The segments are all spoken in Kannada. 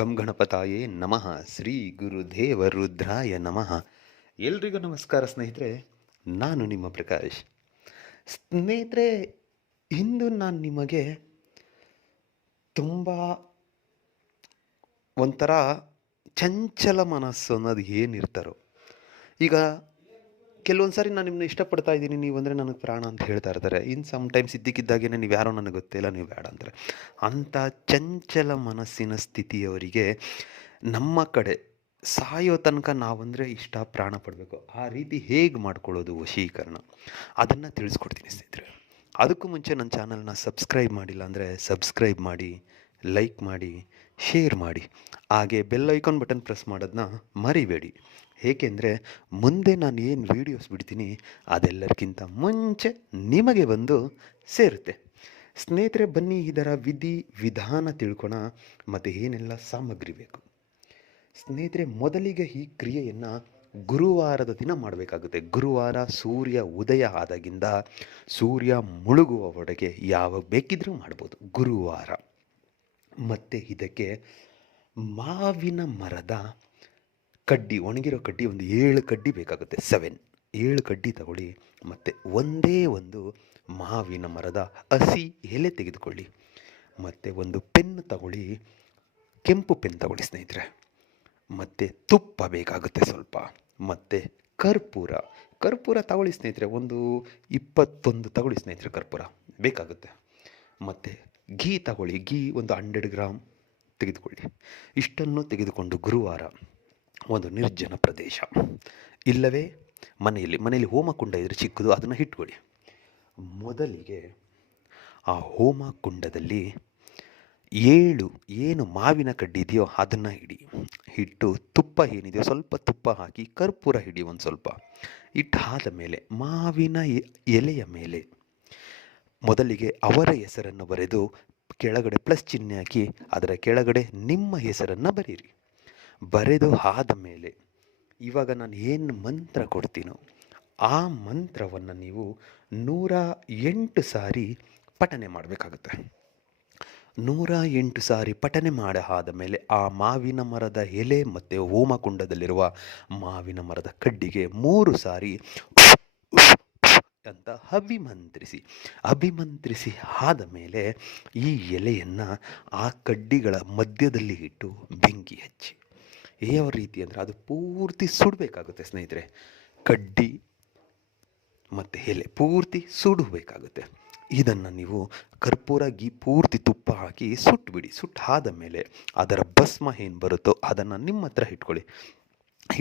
ಗಂ ಗಣಪತಾಯೇ ನಮಃ ಶ್ರೀ ಗುರುದೇವ ರುದ್ರಾಯ ನಮಃ. ಎಲ್ರಿಗೂ ನಮಸ್ಕಾರ ಸ್ನೇಹಿತರೆ, ನಾನು ನಿಮ್ಮ ಪ್ರಕಾಶ್. ಸ್ನೇಹಿತರೆ, ಇಂದು ನಾನು ನಿಮಗೆ ತುಂಬ ಒಂಥರ ಚಂಚಲ ಮನಸ್ಸು ಅನ್ನೋದು ಏನಿರ್ತಾರೋ, ಈಗ ಕೆಲವೊಂದು ಸಾರಿ ನಾನು ನಿಮ್ಮನ್ನ ಇಷ್ಟಪಡ್ತಾ ಇದ್ದೀನಿ, ನೀವು ಅಂದರೆ ನನಗೆ ಪ್ರಾಣ ಅಂತ ಹೇಳ್ತಾ ಇರ್ತಾರೆ. ಇನ್ನು ಸಮ್ಟೈಮ್ಸ್ ಇದ್ದಕ್ಕಿದ್ದಾಗೇನೆ ನೀವು ಯಾರೋ ನನಗೆ ಗೊತ್ತಿಲ್ಲ, ನೀವು ಬೇಡ ಅಂತಾರೆ. ಅಂಥ ಚಂಚಲ ಮನಸ್ಸಿನ ಸ್ಥಿತಿಯವರಿಗೆ ನಮ್ಮ ಕಡೆ ಸಾಯೋ ತನಕ ನಾವಂದರೆ ಇಷ್ಟ, ಪ್ರಾಣ ಪಡಬೇಕು. ಆ ರೀತಿ ಹೇಗೆ ಮಾಡ್ಕೊಳ್ಳೋದು ವಶೀಕರಣ, ಅದನ್ನು ತಿಳಿಸ್ಕೊಡ್ತೀನಿ ಸ್ನೇಹಿತರೆ. ಅದಕ್ಕೂ ಮುಂಚೆ ನನ್ನ ಚಾನಲ್ನ ಸಬ್ಸ್ಕ್ರೈಬ್ ಮಾಡಿಲ್ಲ ಅಂದರೆ ಸಬ್ಸ್ಕ್ರೈಬ್ ಮಾಡಿ, ಲೈಕ್ ಮಾಡಿ, ಶೇರ್ ಮಾಡಿ, ಹಾಗೆ ಬೆಲ್ ಐಕಾನ್ ಬಟನ್ ಪ್ರೆಸ್ ಮಾಡೋದನ್ನ ಮರಿಬೇಡಿ. ಏಕೆಂದರೆ ಮುಂದೆ ನಾನು ಏನು ವೀಡಿಯೋಸ್ ಬಿಡ್ತೀನಿ ಅದೆಲ್ಲರಿಗಿಂತ ಮುಂಚೆ ನಿಮಗೆ ಬಂದು ಸೇರುತ್ತೆ. ಸ್ನೇಹಿತರೆ, ಬನ್ನಿ ಇದರ ವಿಧಿ ವಿಧಾನ ತಿಳ್ಕೊಣ ಮತ್ತು ಏನೆಲ್ಲ ಸಾಮಗ್ರಿ ಬೇಕು. ಸ್ನೇಹಿತರೆ, ಮೊದಲಿಗೆ ಈ ಕ್ರಿಯೆಯನ್ನು ಗುರುವಾರದ ದಿನ ಮಾಡಬೇಕಾಗುತ್ತೆ. ಗುರುವಾರ ಸೂರ್ಯ ಉದಯ ಆದಾಗಿಂದ ಸೂರ್ಯ ಮುಳುಗುವವರೆಗೆ ಯಾವಾಗ ಬೇಕಿದ್ರೂ ಮಾಡ್ಬೋದು ಗುರುವಾರ. ಮತ್ತು ಇದಕ್ಕೆ ಮಾವಿನ ಮರದ ಕಡ್ಡಿ, ಒಣಗಿರೋ ಕಡ್ಡಿ ಒಂದು 7 ಕಡ್ಡಿ ಬೇಕಾಗುತ್ತೆ. 7 ಕಡ್ಡಿ ತಗೊಳ್ಳಿ. ಮತ್ತು ಒಂದೇ ಒಂದು ಮಾವಿನ ಮರದ ಹಸಿ ಎಲೆ ತೆಗೆದುಕೊಳ್ಳಿ. ಮತ್ತು ಒಂದು ಪೆನ್ ತಗೊಳ್ಳಿ, ಕೆಂಪು ಪೆನ್ ತಗೊಳ್ಳಿ ಸ್ನೇಹಿತರೆ. ಮತ್ತು ತುಪ್ಪ ಬೇಕಾಗುತ್ತೆ ಸ್ವಲ್ಪ. ಮತ್ತು ಕರ್ಪೂರ ತಗೊಳ್ಳಿ ಸ್ನೇಹಿತರೆ, ಒಂದು 21 ತಗೊಳ್ಳಿ ಸ್ನೇಹಿತರೆ, ಕರ್ಪೂರ ಬೇಕಾಗುತ್ತೆ. ಮತ್ತು ಘೀ ತಗೊಳ್ಳಿ, ಘೀ ಒಂದು 100 ಗ್ರಾಮ್ ತೆಗೆದುಕೊಳ್ಳಿ. ಇಷ್ಟನ್ನು ತೆಗೆದುಕೊಂಡು ಗುರುವಾರ ಒಂದು ನಿರ್ಜನ ಪ್ರದೇಶ, ಇಲ್ಲವೇ ಮನೆಯಲ್ಲಿ ಹೋಮಕುಂಡ ಇದ್ರೆ ಚಿಕ್ಕದು, ಅದನ್ನು ಇಟ್ಕೊಳ್ಳಿ. ಮೊದಲಿಗೆ ಆ ಹೋಮಕುಂಡದಲ್ಲಿ 7 ಏನು ಮಾವಿನ ಕಡ್ಡಿ ಇದೆಯೋ ಅದನ್ನು ಇಟ್ಟು ತುಪ್ಪ ಏನಿದೆಯೋ ಸ್ವಲ್ಪ ತುಪ್ಪ ಹಾಕಿ, ಕರ್ಪೂರ ಹಿಡಿ ಒಂದು ಸ್ವಲ್ಪ. ಇಟ್ಟಾದ ಮೇಲೆ ಮಾವಿನ ಎಲೆಯ ಮೇಲೆ ಮೊದಲಿಗೆ ಅವರ ಹೆಸರನ್ನು ಬರೆದು ಕೆಳಗಡೆ ಪ್ಲಸ್ ಚಿಹ್ನೆ ಹಾಕಿ ಅದರ ಕೆಳಗಡೆ ನಿಮ್ಮ ಹೆಸರನ್ನು ಬರೀರಿ. ಬರೆದು ಆದ ಮೇಲೆ ಇವಾಗ ನಾನು ಏನು ಮಂತ್ರ ಕೊಡ್ತೀನೋ ಆ ಮಂತ್ರವನ್ನು ನೀವು 108 ಸಾರಿ ಪಠನೆ ಮಾಡಬೇಕಾಗುತ್ತೆ. 108 ಸಾರಿ ಪಠನೆ ಆದ ಮೇಲೆ ಆ ಮಾವಿನ ಮರದ ಎಲೆ ಮತ್ತು ಹೋಮಕುಂಡದಲ್ಲಿರುವ ಮಾವಿನ ಮರದ ಕಡ್ಡಿಗೆ 3 ಸಾರಿ ಅಂತ ಅಭಿಮಂತ್ರಿಸಿ ಆದ ಮೇಲೆ ಈ ಎಲೆಯನ್ನು ಆ ಕಡ್ಡಿಗಳ ಮಧ್ಯದಲ್ಲಿ ಇಟ್ಟು ಬೆಂಕಿ ಹಚ್ಚಿ. ಯಾವ ರೀತಿ ಅಂದರೆ ಅದು ಪೂರ್ತಿ ಸುಡಬೇಕಾಗುತ್ತೆ ಸ್ನೇಹಿತರೆ. ಕಡ್ಡಿ ಮತ್ತು ಎಲೆ ಪೂರ್ತಿ ಸುಡಬೇಕಾಗುತ್ತೆ. ಇದನ್ನು ನೀವು ಕರ್ಪೂರ ಘೀ ಪೂರ್ತಿ ತುಪ್ಪ ಹಾಕಿ ಸುಟ್ಟುಬಿಡಿ. ಸುಟ್ಟಾದ ಮೇಲೆ ಅದರ ಭಸ್ಮ ಏನು ಬರುತ್ತೋ ಅದನ್ನು ನಿಮ್ಮ ಹತ್ರ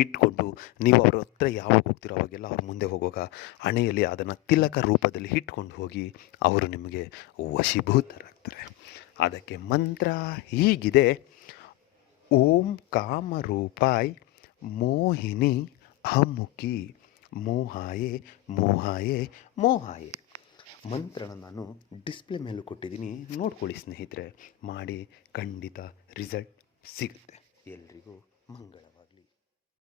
ಇಟ್ಕೊಂಡು ನೀವು ಅವ್ರ ಹತ್ರ ಯಾವಾಗ ಹೋಗ್ತಿರೋ ಅವಾಗೆಲ್ಲ ಅವ್ರ ಮುಂದೆ ಹೋಗುವಾಗ ಹಣೆಯಲ್ಲಿ ಅದನ್ನು ತಿಲಕ ರೂಪದಲ್ಲಿ ಇಟ್ಕೊಂಡು ಹೋಗಿ ಅವರು ನಿಮಗೆ ವಶೀಭೂತರಾಗ್ತಾರೆ. ಅದಕ್ಕೆ ಮಂತ್ರ ಹೀಗಿದೆ: ಓಂ ಕಾಮರೂಪಾಯ್ ಮೋಹಿನಿ ಅಮುಖಿ ಮೋಹಾಯೇ ಮೋಹಾಯೇ ಮೋಹಾಯೇ. ಮಂತ್ರನ ನಾನು ಡಿಸ್ಪ್ಲೇ ಮೇಲೂ ಕೊಟ್ಟಿದ್ದೀನಿ, ನೋಡ್ಕೊಳ್ಳಿ ಸ್ನೇಹಿತರೆ. ಮಾಡಿ, ಖಂಡಿತ ರಿಸಲ್ಟ್ ಸಿಗುತ್ತೆ. ಎಲ್ರಿಗೂ ಮಂಗಳವಾಗಲಿ.